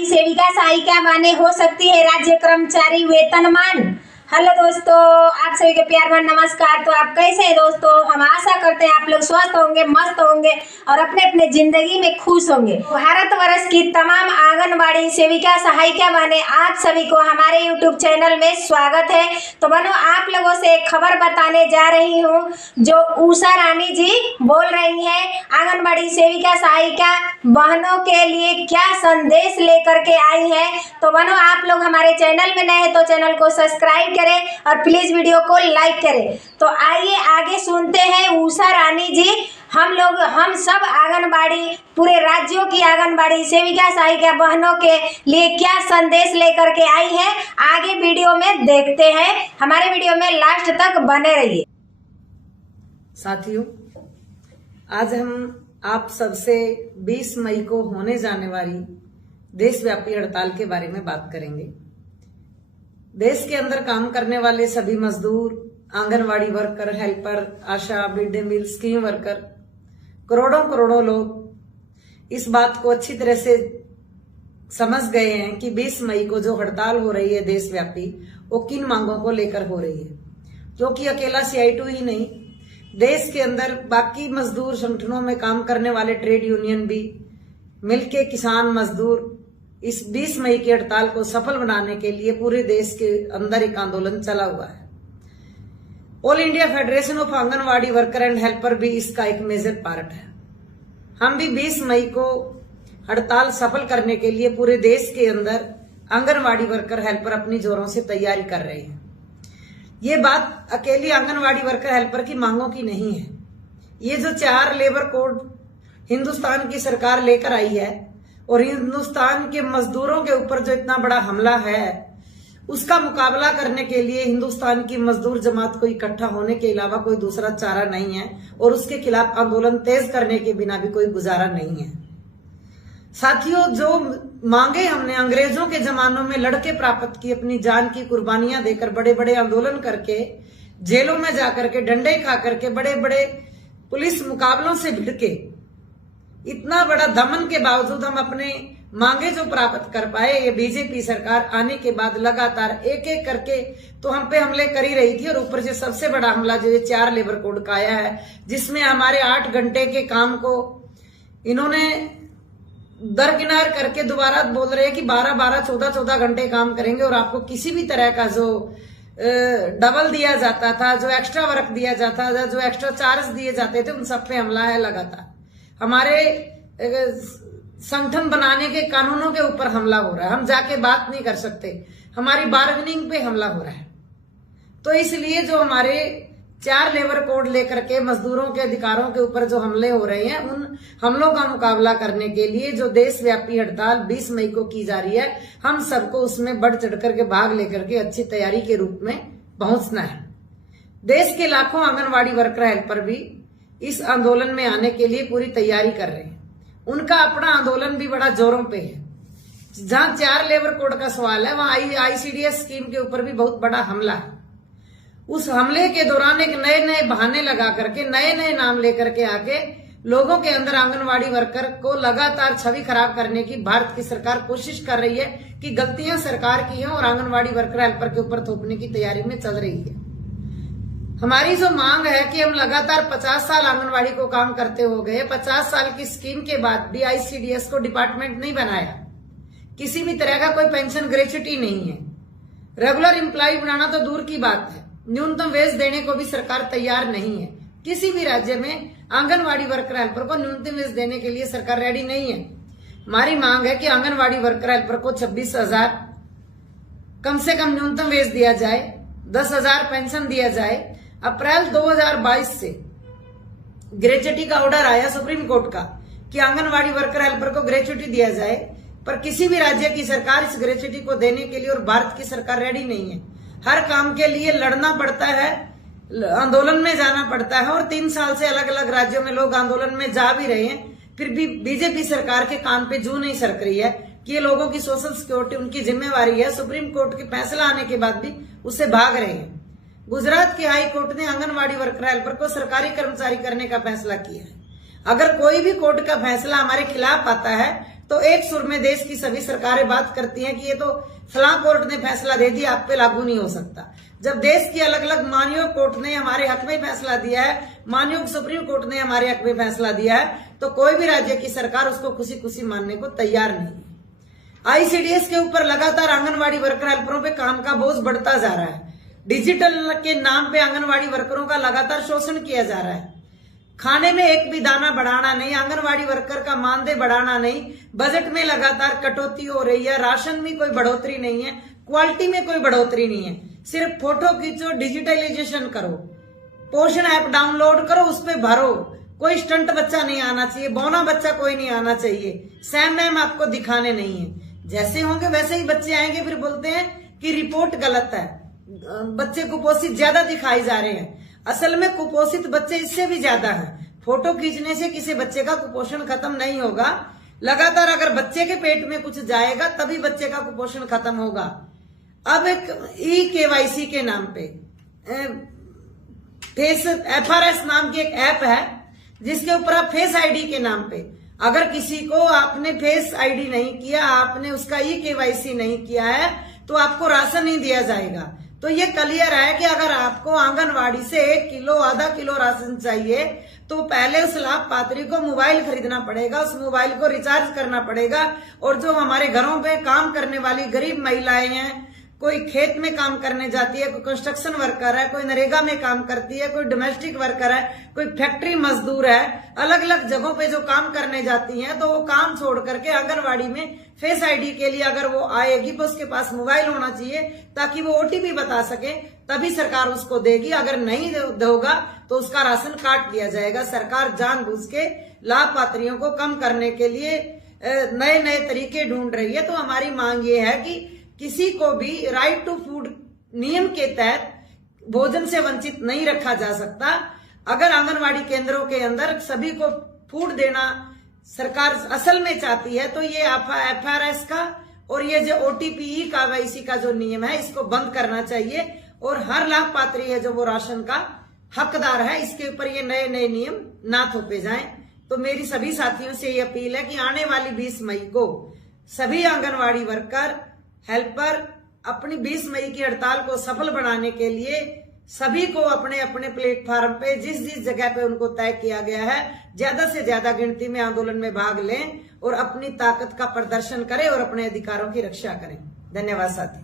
आंगनबाड़ी सेविका सहायिका माने हो सकती है राज्य कर्मचारी वेतनमान। हेलो दोस्तों, आप सभी के प्यार भरा नमस्कार। तो आप कैसे हैं दोस्तों? हम आशा करते हैं आप लोग स्वस्थ होंगे, मस्त होंगे और अपने अपने जिंदगी में खुश होंगे। भारतवर्ष की तमाम आंगनबाड़ी सेविका सहायिका माने आप सभी को हमारे YouTube चैनल में स्वागत है। तो बनो आप लोगों से एक खबर बताने जा रही हूँ जो उषा रानी जी बोल रही है। आंगनबाड़ी सेविका सहायिका बहनों के लिए क्या संदेश लेकर के आई है। तो बनो आप लोग हमारे चैनल में नए हैं तो चैनल को सब्सक्राइब करें और प्लीज वीडियो को लाइक करें। तो आइए आगे सुनते हैं उषा रानी जी हम सब आंगनबाड़ी पूरे राज्यों की आंगनबाड़ी सेविका सहायिका बहनों के लिए क्या संदेश लेकर के आई है। आगे वीडियो में देखते हैं, हमारे वीडियो में लास्ट तक बने रहिए। साथियों, आज हम आप सबसे 20 मई को होने जाने वाली देशव्यापी हड़ताल के बारे में बात करेंगे। देश के अंदर काम करने वाले सभी मजदूर, anganwadi worker, helper, ASHA, mid day meal scheme worker, करोड़ों लोग इस बात को अच्छी तरह से समझ गए हैं कि 20 मई को जो हड़ताल हो रही है देशव्यापी, वो किन मांगों को लेकर हो रही है। जो कि अकेला CI2 ही नहीं, देश के अंदर बाकी मजदूर संगठनों में काम करने वाले ट्रेड यूनियन भी मिलके किसान मजदूर इस 20 मई की हड़ताल को सफल बनाने के लिए पूरे देश के अंदर एक आंदोलन चला हुआ है। All India federation of anganwadi worker and helper भी इसका एक मेजर पार्ट है। हम भी 20 मई को हड़ताल सफल करने के लिए पूरे देश के अंदर आंगनवाड़ी वर्कर हेल्पर अपनी जोरों से तैयारी कर रहे हैं। ये बात अकेली आंगनवाड़ी वर्कर हेल्पर की मांगों की नहीं है। ये जो 4 लेबर कोड हिंदुस्तान की सरकार लेकर आई है और हिंदुस्तान के मजदूरों के ऊपर जो इतना बड़ा हमला है, उसका मुकाबला करने के लिए हिंदुस्तान की मजदूर जमात को इकट्ठा होने के अलावा कोई दूसरा चारा नहीं है और उसके खिलाफ आंदोलन तेज करने के बिना भी कोई गुजारा नहीं है। साथियों, जो मांगे हमने अंग्रेजों के जमानों में लड़के प्राप्त की, अपनी जान की कुर्बानियां देकर, बड़े बड़े आंदोलन करके, जेलों में जाकर के, डंडे खा करके, बड़े बड़े पुलिस मुकाबलों से भिड़ के, इतना बड़ा दमन के बावजूद हम अपने मांगे जो प्राप्त कर पाए, ये बीजेपी सरकार आने के बाद लगातार एक एक करके तो हम पे हमले कर ही रही थी। और ऊपर से सबसे बड़ा हमला जो ये 4 लेबर कोड का आया है, जिसमें हमारे 8 घंटे के काम को इन्होंने दरकिनार करके दोबारा बोल रहे हैं कि 12-12, 14-14 घंटे काम करेंगे और आपको किसी भी तरह का जो डबल दिया जाता था, जो एक्स्ट्रा वर्क दिया जाता था, जो एक्स्ट्रा चार्ज दिए जाते थे, उन सब पे हमला है लगातार। हमारे संगठन बनाने के कानूनों के ऊपर हमला हो रहा है, हम जाके बात नहीं कर सकते, हमारी बार्गेनिंग पे हमला हो रहा है। तो इसलिए जो हमारे 4 लेबर कोड लेकर के मजदूरों के अधिकारों के ऊपर जो हमले हो रहे हैं, उन हमलों का मुकाबला करने के लिए जो देशव्यापी हड़ताल 20 मई को की जा रही है, हम सबको उसमें बढ़ चढ़ करके भाग लेकर के अच्छी तैयारी के रूप में पहुंचना है। देश के लाखों आंगनवाड़ी वर्कर हेल्पर भी इस आंदोलन में आने के लिए पूरी तैयारी कर रहे हैं। उनका अपना आंदोलन भी बड़ा जोरों पे है। जहां 4 लेबर कोड का सवाल है, वहां ICDS स्कीम के ऊपर भी बहुत बड़ा हमला है। उस हमले के दौरान एक नए बहाने लगा करके, नए नाम लेकर के आके लोगों के अंदर आंगनवाड़ी वर्कर को लगातार छवि खराब करने की भारत की सरकार कोशिश कर रही है कि गलतियां सरकार की हैं और आंगनवाड़ी वर्कर हेल्पर के ऊपर थोपने की तैयारी में चल रही है। हमारी जो मांग है कि हम लगातार 50 साल आंगनवाड़ी को काम करते हो गए, 50 साल की स्कीम के बाद भी ICDS को डिपार्टमेंट नहीं बनाया, किसी भी तरह का कोई पेंशन ग्रेच्युटी नहीं है, रेगुलर एम्प्लॉय बनाना तो दूर की बात है, न्यूनतम वेज देने को भी सरकार तैयार नहीं है। किसी भी राज्य में आंगनवाड़ी वर्कर हेल्पर को न्यूनतम वेज देने के लिए सरकार रेडी नहीं है। हमारी मांग है कि आंगनवाड़ी वर्कर हेल्पर को 26,000 कम से कम न्यूनतम वेज दिया जाए, 10,000 पेंशन दिया जाए। अप्रैल 2022 से ग्रेच्युटी का ऑर्डर आया सुप्रीम कोर्ट का कि आंगनवाड़ी वर्कर हेल्पर को ग्रेच्युटी दिया जाए, पर किसी भी राज्य की सरकार इस ग्रेच्युटी को देने के लिए और भारत की सरकार रेडी नहीं है। हर काम के लिए लड़ना पड़ता है, आंदोलन में जाना पड़ता है और 3 साल से अलग अलग राज्यों में लोग आंदोलन में जा भी रहे हैं, फिर भी बीजेपी सरकार के कान पे जू नहीं सरक रही है कि ये लोगों की सोशल सिक्योरिटी उनकी जिम्मेवारी है। सुप्रीम कोर्ट के फैसला आने के बाद भी उससे भाग रहे हैं। गुजरात की हाई कोर्ट ने आंगनवाड़ी वर्कर हेल्पर को सरकारी कर्मचारी करने का फैसला किया है। अगर कोई भी कोर्ट का फैसला हमारे खिलाफ आता है तो एक सुर में देश की सभी सरकारें बात करती हैं कि ये तो फलां कोर्ट ने फैसला दे दिया, आप पे लागू नहीं हो सकता। जब देश की अलग अलग मानयोग कोर्ट ने हमारे हक में फैसला दिया है, मानयोग सुप्रीम कोर्ट ने हमारे हक में फैसला दिया है, तो कोई भी राज्य की सरकार उसको खुशी खुशी मानने को तैयार नहीं है। आईसीडीएस के ऊपर लगातार आंगनवाड़ी वर्कर हेल्परों पे काम का बोझ बढ़ता जा रहा है। डिजिटल के नाम पे आंगनवाड़ी वर्करों का लगातार शोषण किया जा रहा है। खाने में एक भी दाना बढ़ाना नहीं, आंगनवाड़ी वर्कर का मानदेय बढ़ाना नहीं, बजट में लगातार कटौती हो रही है, राशन में कोई बढ़ोतरी नहीं है, क्वालिटी में कोई बढ़ोतरी नहीं है। सिर्फ फोटो खींचो, डिजिटलाइजेशन करो, पोषण ऐप डाउनलोड करो, उस पे भरो। कोई स्टंट बच्चा नहीं आना चाहिए, बौना बच्चा कोई नहीं आना चाहिए, सैम मैम आपको दिखाने नहीं है। जैसे होंगे वैसे ही बच्चे आएंगे, फिर बोलते हैं कि रिपोर्ट गलत है, बच्चे कुपोषित ज्यादा दिखाई जा रहे हैं। असल में कुपोषित बच्चे इससे भी ज्यादा हैं। फोटो खींचने से किसी बच्चे का कुपोषण खत्म नहीं होगा। लगातार अगर बच्चे के पेट में कुछ जाएगा तभी बच्चे का कुपोषण खत्म होगा। अब एक ई-KYC के नाम पे फेस FRS नाम की एक ऐप है, जिसके ऊपर आप फेस आईडी के नाम पे अगर किसी को आपने फेस आईडी नहीं किया, आपने उसका ई-KYC नहीं किया है, तो आपको राशन नहीं दिया जाएगा। तो ये क्लियर है कि अगर आपको आंगनवाड़ी से 1 किलो आधा किलो राशन चाहिए तो पहले उस लाभपात्री को मोबाइल खरीदना पड़ेगा, उस मोबाइल को रिचार्ज करना पड़ेगा। और जो हमारे घरों पे काम करने वाली गरीब महिलाएं हैं, कोई खेत में काम करने जाती है, कोई कंस्ट्रक्शन वर्कर है, कोई नरेगा में काम करती है, कोई डोमेस्टिक वर्कर है, कोई फैक्ट्री मजदूर है, अलग अलग जगहों पे जो काम करने जाती हैं, तो वो काम छोड़ करके आंगनवाड़ी में फेस आईडी के लिए अगर वो आएगी तो उसके पास मोबाइल होना चाहिए ताकि वो OTP बता सके, तभी सरकार उसको देगी। अगर नहीं दोगा तो उसका राशन काट लिया जाएगा। सरकार जानबूझ के लाभपात्रियों को कम करने के लिए नए नए तरीके ढूंढ रही है। तो हमारी मांग ये है कि किसी को भी राइट टू फूड नियम के तहत भोजन से वंचित नहीं रखा जा सकता। अगर आंगनवाड़ी केंद्रों के अंदर सभी को फूड देना सरकार असल में चाहती है तो ये FRS का और ये जो OTP ई-KYC का जो नियम है इसको बंद करना चाहिए और हर लाभपात्री है जो वो राशन का हकदार है, इसके ऊपर ये नए नए नियम ना थोपे जाएं। तो मेरी सभी साथियों से ये अपील है कि आने वाली 20 मई को सभी आंगनवाड़ी वर्कर हेल्पर अपनी 20 मई की हड़ताल को सफल बनाने के लिए सभी को अपने अपने प्लेटफार्म पे जिस जिस जगह पे उनको तय किया गया है ज्यादा से ज्यादा गिनती में आंदोलन में भाग लें और अपनी ताकत का प्रदर्शन करें और अपने अधिकारों की रक्षा करें। धन्यवाद साथी।